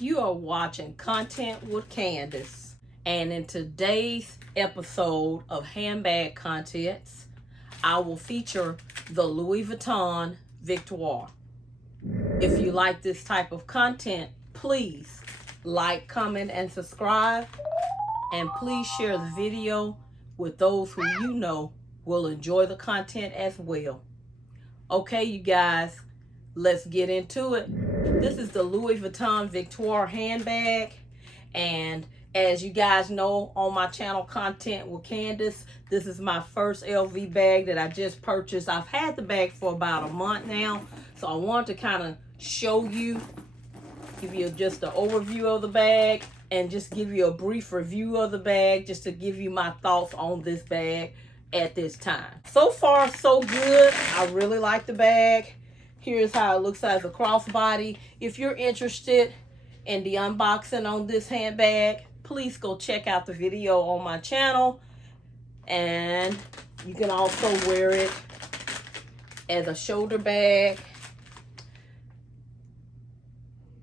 You are watching Content with Candace, and in today's episode of Handbag Contents, I will feature the Louis Vuitton Victoire. If you like this type of content, please like, comment, and subscribe, and please share the video with those who you know will enjoy the content as well. Okay, you guys, let's get into it. This is the Louis Vuitton Victoire handbag, and as you guys know on my channel Content with Candace, this is my first LV bag that I just purchased. I've had the bag for about a month now, so I wanted to kind of show you, give you just an overview of the bag and just give you a brief review of the bag, just to give you my thoughts on this bag at this time. So far so good. I really like the bag. Here's how it looks as a crossbody. If you're interested in the unboxing on this handbag, please go check out the video on my channel. And you can also wear it as a shoulder bag.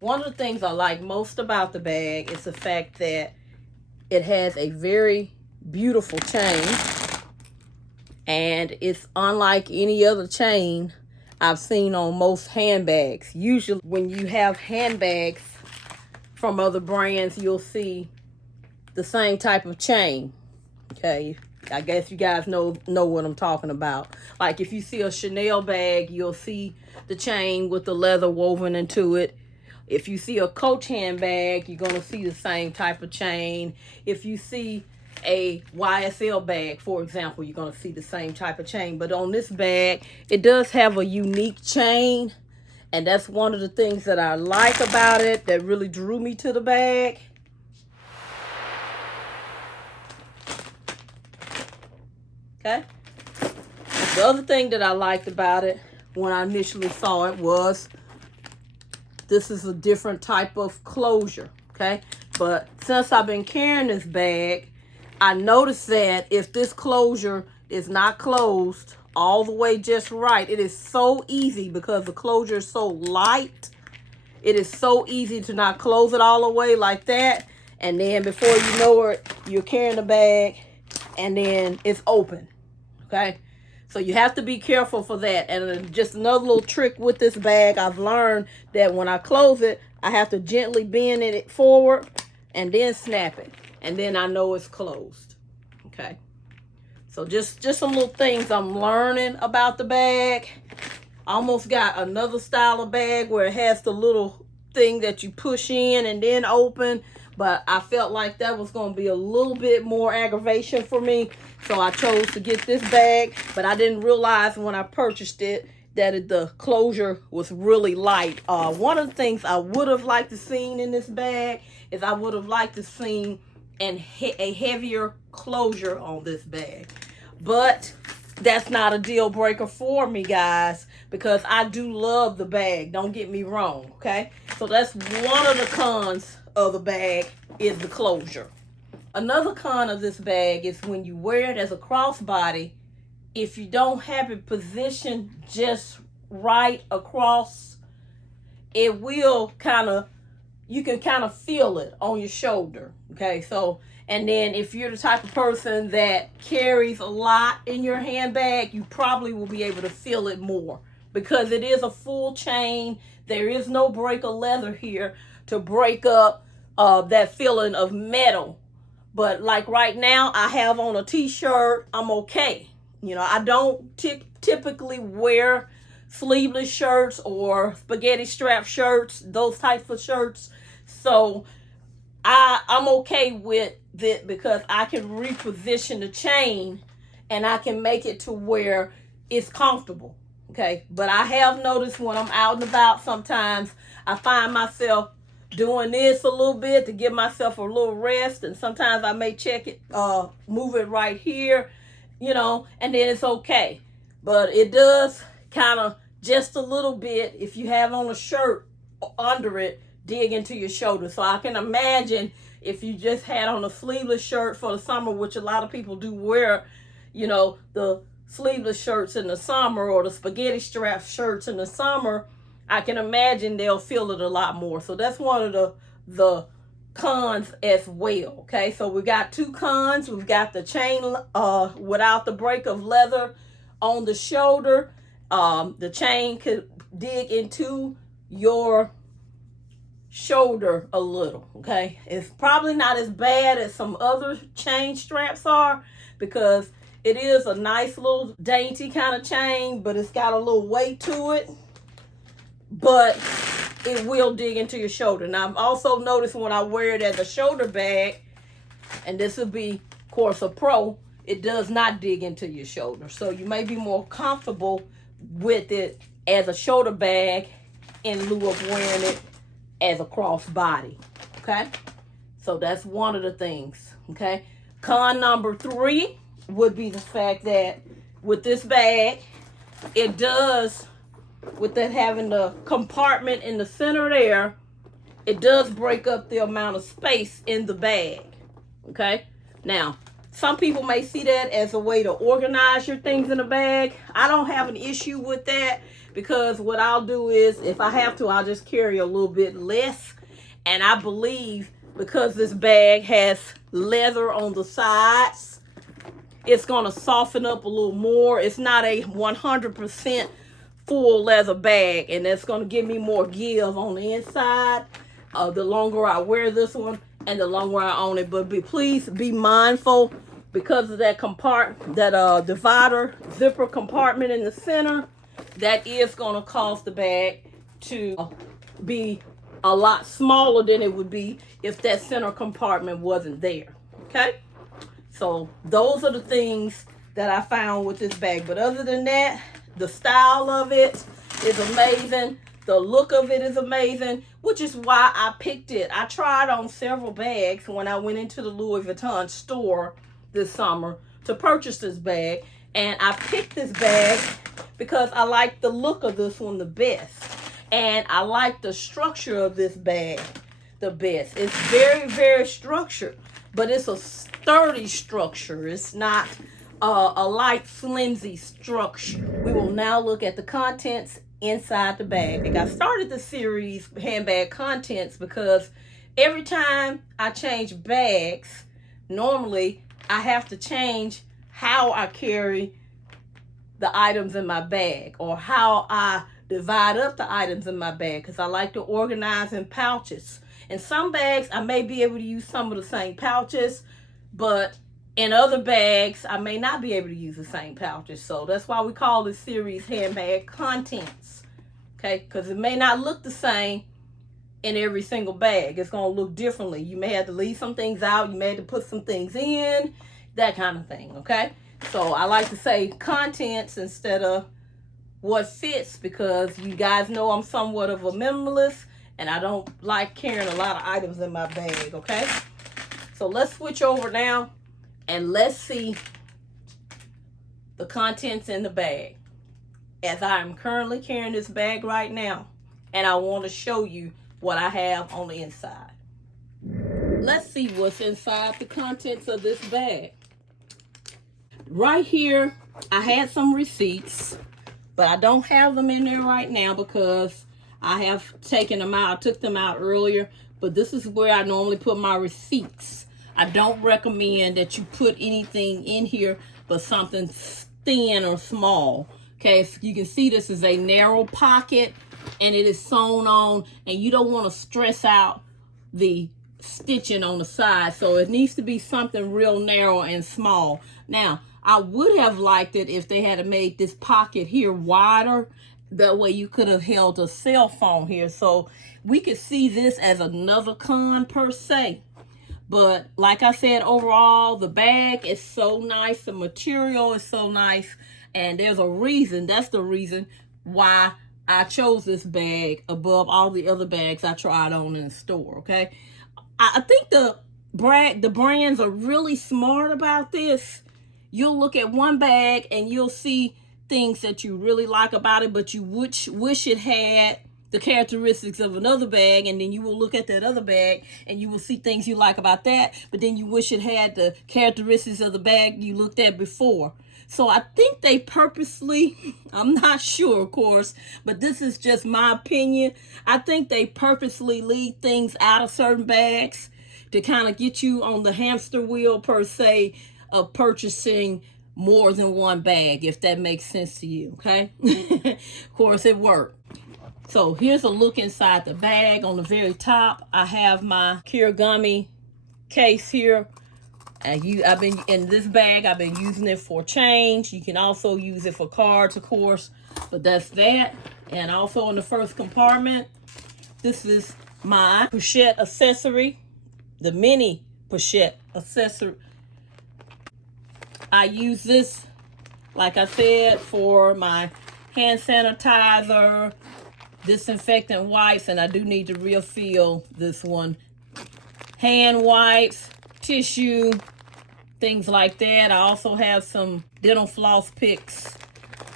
One of the things I like most about the bag is the fact that it has a very beautiful chain. And it's unlike any other chain I've seen on most handbags. Usually when you have handbags from other brands, you'll see the same type of chain. Okay, I guess you guys know what I'm talking about. Like if you see a Chanel bag, you'll see the chain with the leather woven into it. If you see a Coach handbag, you're gonna see the same type of chain. If you see a YSL bag, for example, you're going to see the same type of chain. But on this bag, it does have a unique chain, and that's one of the things that I like about it, that really drew me to the bag. Okay, the other thing that I liked about it when I initially saw it was this is a different type of closure. Okay, but since I've been carrying this bag, I noticed that if this closure is not closed all the way just right, it is so easy because the closure is so light. It is so easy to not close it all the way like that. And then before you know it, you're carrying the bag and then it's open. Okay? So you have to be careful for that. And just another little trick with this bag, I've learned that when I close it, I have to gently bend it forward and then snap it. And then I know it's closed. Okay, so just some little things I'm learning about the bag. I almost got another style of bag where it has the little thing that you push in and then open, but I felt like that was going to be a little bit more aggravation for me, so I chose to get this bag. But I didn't realize when I purchased it that the closure was really light. One of the things I would have liked to seen in this bag is I would have liked to seen and a heavier closure on this bag. But that's not a deal breaker for me, guys, because I do love the bag, don't get me wrong. Okay, so that's one of the cons of the bag, is the closure. Another con of this bag is when you wear it as a crossbody, if you don't have it positioned just right across, it will you can kind of feel it on your shoulder. Okay, so, and then if you're the type of person that carries a lot in your handbag, you probably will be able to feel it more because it is a full chain. There is no break of leather here to break up that feeling of metal. But like right now, I have on a t-shirt, I'm okay. You know, I don't typically wear sleeveless shirts or spaghetti strap shirts, those types of shirts. So I'm okay with it because I can reposition the chain and I can make it to where it's comfortable. Okay, but I have noticed when I'm out and about, sometimes I find myself doing this a little bit to give myself a little rest, and sometimes I may check it, move it right here, you know, and then it's okay. But it does kind of just a little bit, if you have on a shirt under it, dig into your shoulder. So I can imagine if you just had on a sleeveless shirt for the summer, which a lot of people do wear, you know, the sleeveless shirts in the summer or the spaghetti strap shirts in the summer, I can imagine they'll feel it a lot more. So that's one of the cons as well. Okay, so we got two cons. We've got the chain without the break of leather on the shoulder. The chain could dig into your shoulder a little. Okay, it's probably not as bad as some other chain straps are, because it is a nice little dainty kind of chain, but it's got a little weight to it. But it will dig into your shoulder. Now, I've also noticed when I wear it as a shoulder bag, and this will be, of course, a pro, it does not dig into your shoulder. So you may be more comfortable with it as a shoulder bag in lieu of wearing it as a crossbody. Okay? So that's one of the things. Okay? Con number 3 would be the fact that with this bag, it does, with that having the compartment in the center there, it does break up the amount of space in the bag. Okay? Now, some people may see that as a way to organize your things in a bag. I don't have an issue with that, because what I'll do is, if I have to, I'll just carry a little bit less. And I believe because this bag has leather on the sides, it's going to soften up a little more. It's not a 100% full leather bag, and it's going to give me more give on the inside the longer I wear this one and the longer I own it. But please be mindful, because of that divider zipper compartment in the center, that is going to cause the bag to be a lot smaller than it would be if that center compartment wasn't there. Okay? So those are the things that I found with this bag. But other than that, the style of it is amazing. The look of it is amazing, which is why I picked it. I tried on several bags when I went into the Louis Vuitton store this summer to purchase this bag. And I picked this bag because I like the look of this one the best. And I like the structure of this bag the best. It's very, very structured, but it's a sturdy structure. It's not a light, flimsy structure. We will now look at the contents inside the bag. I started the series Handbag Contents because every time I change bags, normally I have to change how I carry the items in my bag, or how I divide up the items in my bag, because I like to organize in pouches. In some bags, I may be able to use some of the same pouches, but in other bags, I may not be able to use the same pouches. So that's why we call this series Handbag Contents. Okay, because it may not look the same in every single bag. It's going to look differently. You may have to leave some things out. You may have to put some things in, that kind of thing. Okay, so I like to say contents instead of what fits, because you guys know I'm somewhat of a minimalist and I don't like carrying a lot of items in my bag. Okay, so let's switch over now and let's see the contents in the bag, as I am currently carrying this bag right now, and I want to show you what I have on the inside. Let's see what's inside the contents of this bag. Right here, I had some receipts, but I don't have them in there right now because I have taken them out. I took them out earlier, but this is where I normally put my receipts. I don't recommend that you put anything in here but something thin or small. Okay, so you can see this is a narrow pocket and it is sewn on, and you don't want to stress out the stitching on the side. So it needs to be something real narrow and small. Now, I would have liked it if they had made this pocket here wider. That way you could have held a cell phone here. So we could see this as another con per se. But like I said, overall, the bag is so nice. The material is so nice. And there's a reason. That's the reason why I chose this bag above all the other bags I tried on in the store, okay? I think the brands are really smart about this. You'll look at one bag and you'll see things that you really like about it, but you wish it had the characteristics of another bag, and then you will look at that other bag and you will see things you like about that, but then you wish it had the characteristics of the bag you looked at before. So I think they purposely, I'm not sure, of course, but this is just my opinion. I think they purposely leave things out of certain bags to kind of get you on the hamster wheel, per se, of purchasing more than one bag, if that makes sense to you, okay? Of course, it worked. So here's a look inside the bag. On the very top, I have my Kirigami case here. I've been in this bag. I've been using it for change. You can also use it for cards, of course, but that's that. And also in the first compartment, this is my pochette accessory, the mini pochette accessory. I use this, like I said, for my hand sanitizer, disinfectant wipes, and I do need to refill this one. Hand wipes, tissue, things like that. I also have some dental floss picks.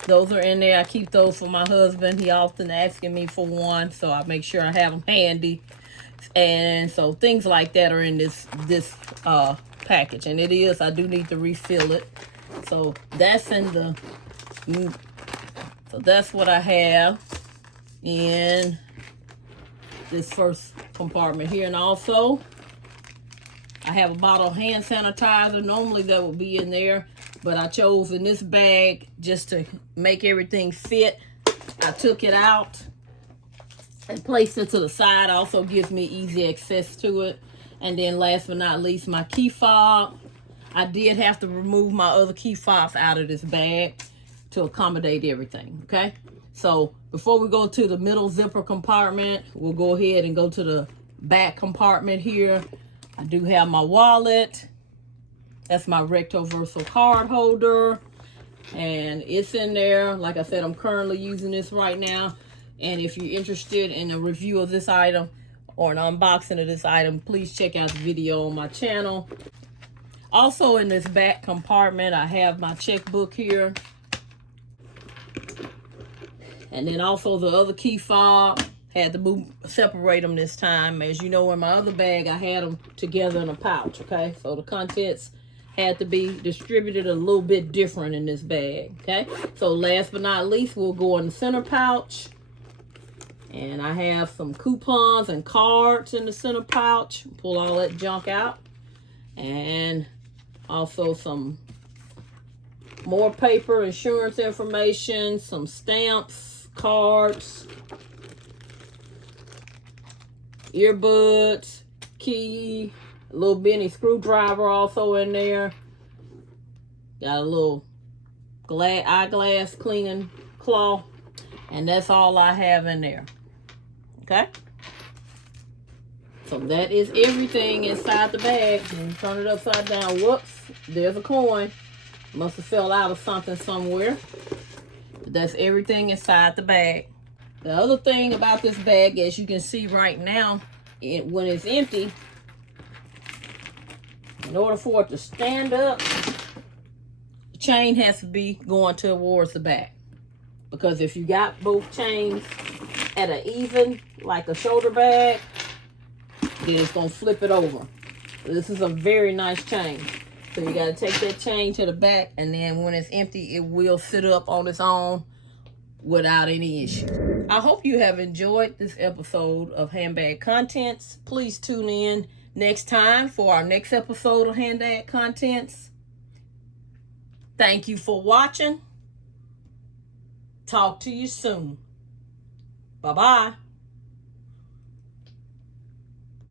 Those are in there. I keep those for my husband. He often asking me for one, so I make sure I have them handy. And so things like that are in this package. And it is, I do need to refill it. So that's in the, so that's what I have in this first compartment here. And also, I have a bottle of hand sanitizer. Normally that would be in there, but I chose in this bag just to make everything fit. I took it out and placed it to the side. Also gives me easy access to it. And then last but not least, my key fob. I did have to remove my other key fobs out of this bag to accommodate everything, okay? So before we go to the middle zipper compartment, we'll go ahead and go to the back compartment here. I do have my wallet. That's my recto verso card holder. And it's in there. Like I said, I'm currently using this right now. And if you're interested in a review of this item or an unboxing of this item, please check out the video on my channel. Also in this back compartment, I have my checkbook here. And then also the other key fob. Had to separate them this time. As you know, in my other bag, I had them together in a pouch, okay? So the contents had to be distributed a little bit different in this bag, okay? So last but not least, we'll go in the center pouch. And I have some coupons and cards in the center pouch. Pull all that junk out. And also some more paper, insurance information, some stamps, cards, earbuds, key, a little mini screwdriver also in there. Got a little eyeglass cleaning cloth. And that's all I have in there. Okay? So that is everything inside the bag. And you turn it upside down. Whoops, there's a coin. Must have fell out of something somewhere. But that's everything inside the bag. The other thing about this bag, as you can see right now, when it's empty, in order for it to stand up, the chain has to be going towards the back. Because if you got both chains at an even, like a shoulder bag, then it's going to flip it over. This is a very nice chain. So you got to take that chain to the back, and then when it's empty, it will sit up on its own without any issue. I hope you have enjoyed this episode of Handbag Contents. Please tune in next time for our next episode of Handbag Contents. Thank you for watching. Talk to you soon. Bye-bye.